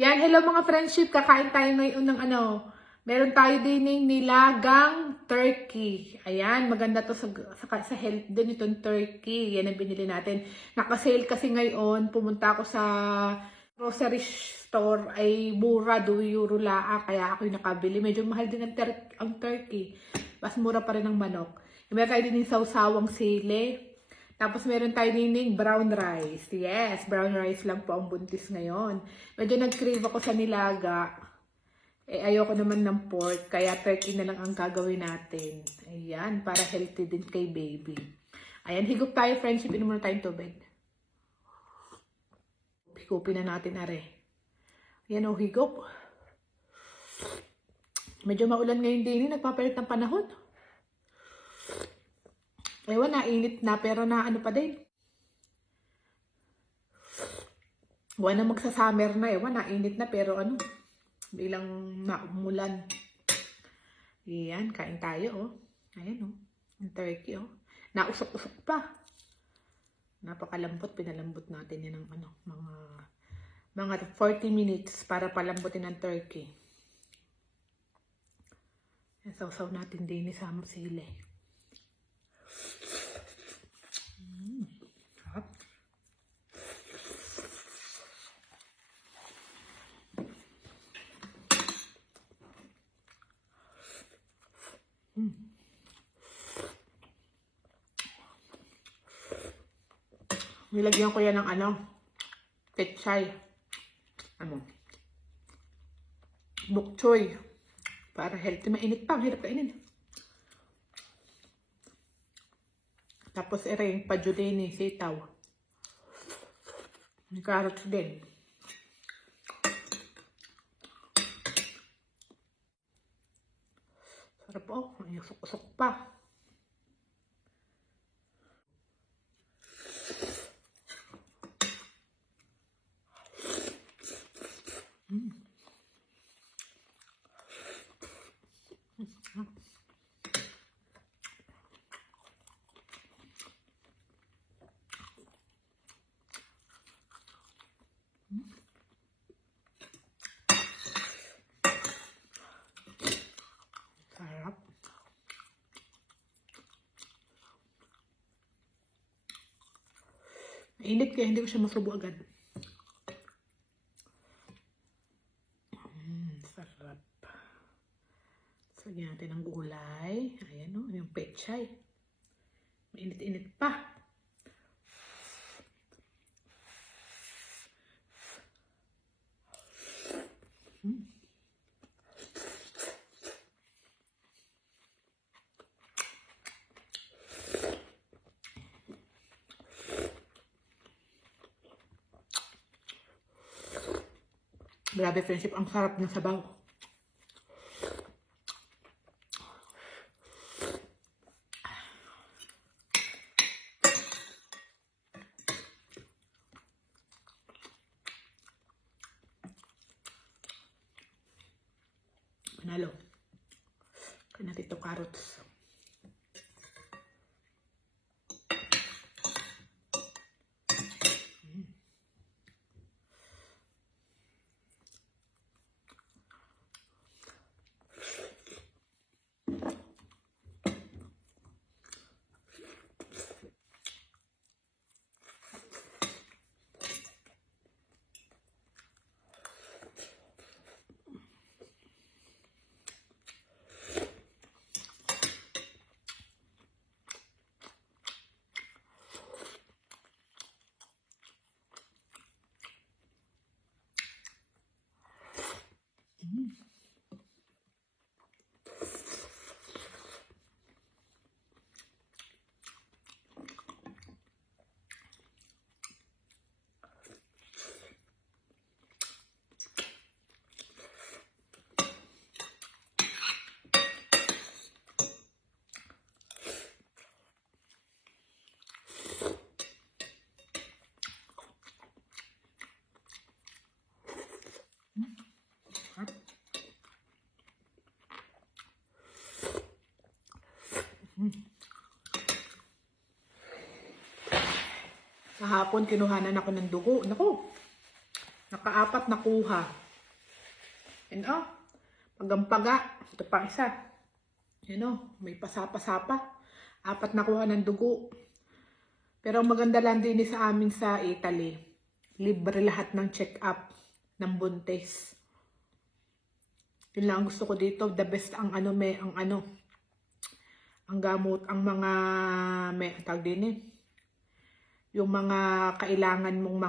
Yan, hello mga friendship. Kakain tayo ngayon ng meron tayo din ng nilagang turkey. Ayan, maganda to sa health din itong turkey. Yan ang binili natin. Naka-sale kasi ngayon. Pumunta ako sa grocery store ay mura, 2 euro lang. Kaya ako yung nakabili. Medyo mahal din ang turkey. Mas mura pa rin ang manok. Meron tayo din ng sawsawang sili. Tapos meron tayo nining brown rice. Yes, brown rice lang po ang buntis ngayon. Medyo nag-crave ako sa nilaga. Ayoko naman ng pork, kaya turkey na lang ang gagawin natin. Ayan, para healthy din kay baby. Ayan, higop tayo friendship. Inom muna tayong tubig. Higupin na natin are. Ayan o, higop. Medyo maulan ngayon din. Nagpapalit ng panahon. Ewan, nainit na, pero na ano pa din. Wala na magsa-summer na, ewan, nainit na, pero bilang naumulan. Ayan, kain tayo, oh. Ayan, oh. Ang turkey, oh. Nausok-usok pa. Napakalambot, pinalambot natin yan ng mga 40 minutes para palambutin ang turkey. Sausaw natin din sa sili. Sarap. Nilagyan ko yan ng pechay. Bok choy. Para healthy. Mainit pa. Hirap kainin. Tapos yung pajudini, sitaw. May carrots din. Sarap po. May usok-usok pa. Sarap. Mainit kaya hindi ko siya masubo agad. Sarap. Sagyan natin ng gulay. Ayan o, yung pechay. Mainit-init pa. Grabe friendship, ang sarap ng sabaw. Panalo. Kaya natin ito carrots. Kahapon, kinuhanan ako ng dugo. Naku, naka-4 na kuha. And pagampaga. Ito pa isa. May pasapa-sapa. 4 na kuha ng dugo. Pero ang maganda lang din sa amin sa Italy. Libre lahat ng check-up ng buntis. Yun lang ang gusto ko dito. The best ang ang gamot, ang mga tawag din yung mga kailangan mong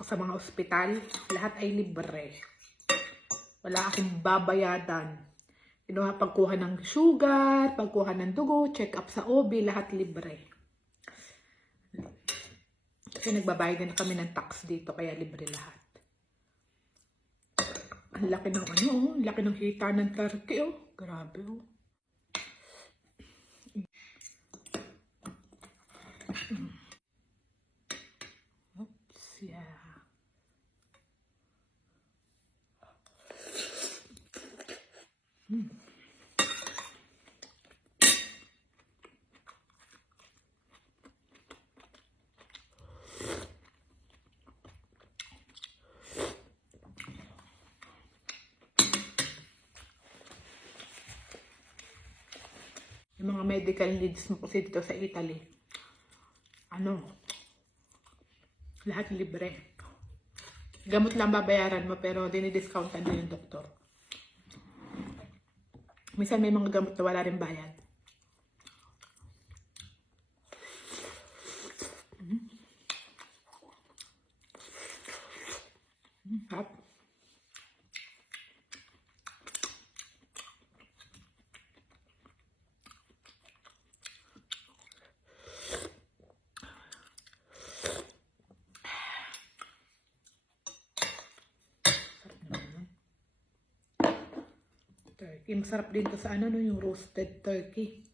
sa mga ospital, lahat ay libre. Wala akong babayadan. Pagkuha ng sugar, pagkuha ng dugo, check up sa OB, lahat libre. Kasi nagbabayad na kami ng tax dito, kaya libre lahat. Ang laki ng laki ng hita ng turkey, grabe, Oops, yeah. Yung mga medical needs mo kasi dito sa Italy, lahat libre. Gamot lang babayaran mo, pero dinidiscountan mo yung doktor. Minsan may mga gamot na wala rin bayad. Hap. Turkey. Masarap din to sa yung roasted turkey.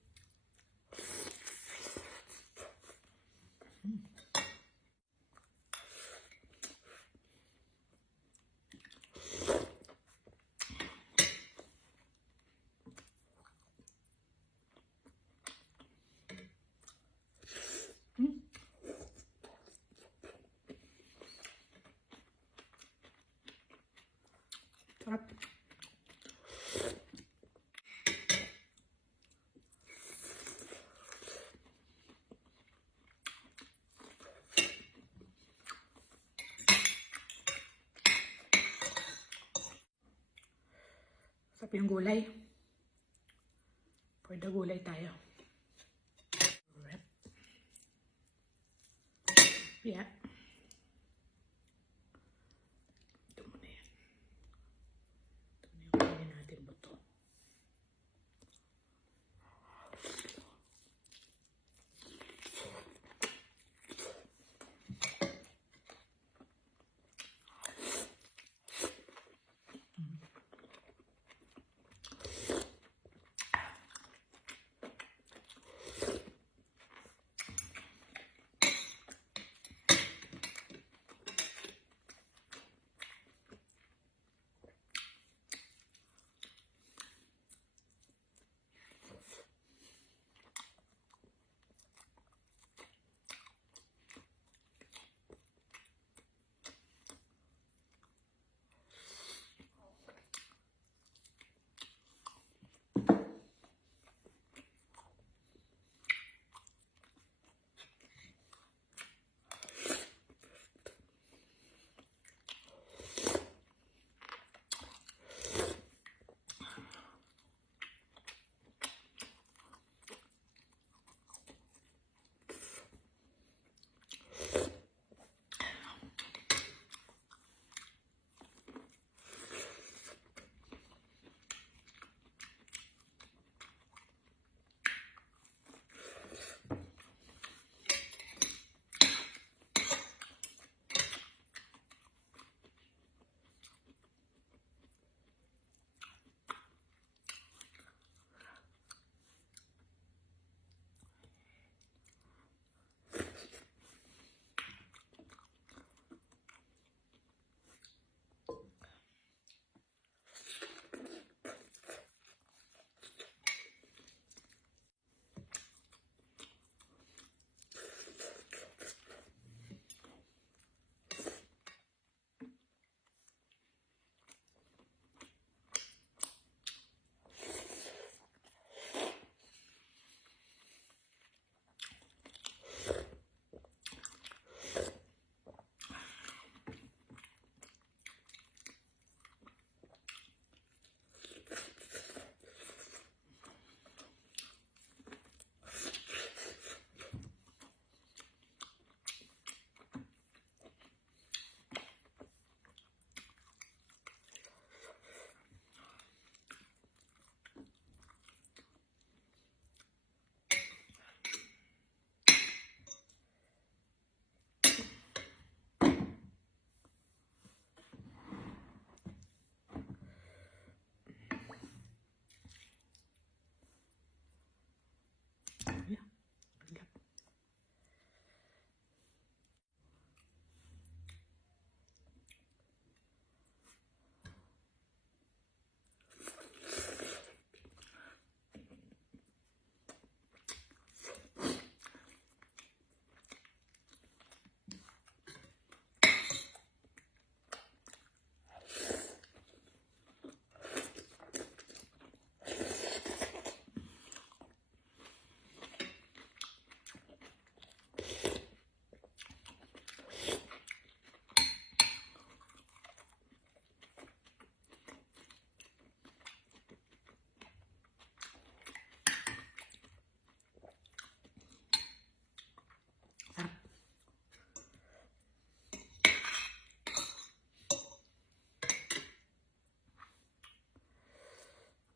Sarap. Sarap yung gulay. For the gulay tayo. Yeah. Ito muna yan. Ito na yung kainin natin buto.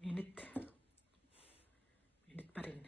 Init. Init pa rin.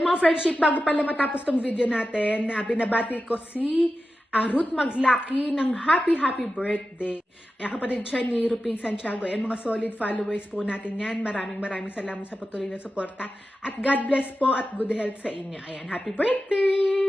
Mga friendship, bago pala matapos tong video natin, binabati ko si Ruth Maglaki ng happy birthday. Ay kapatid siya ni Ruping Santiago. Ayan, mga solid followers po natin yan. Maraming salamat sa patuloy na suporta. At God bless po at good health sa inyo. Ayan, happy birthday!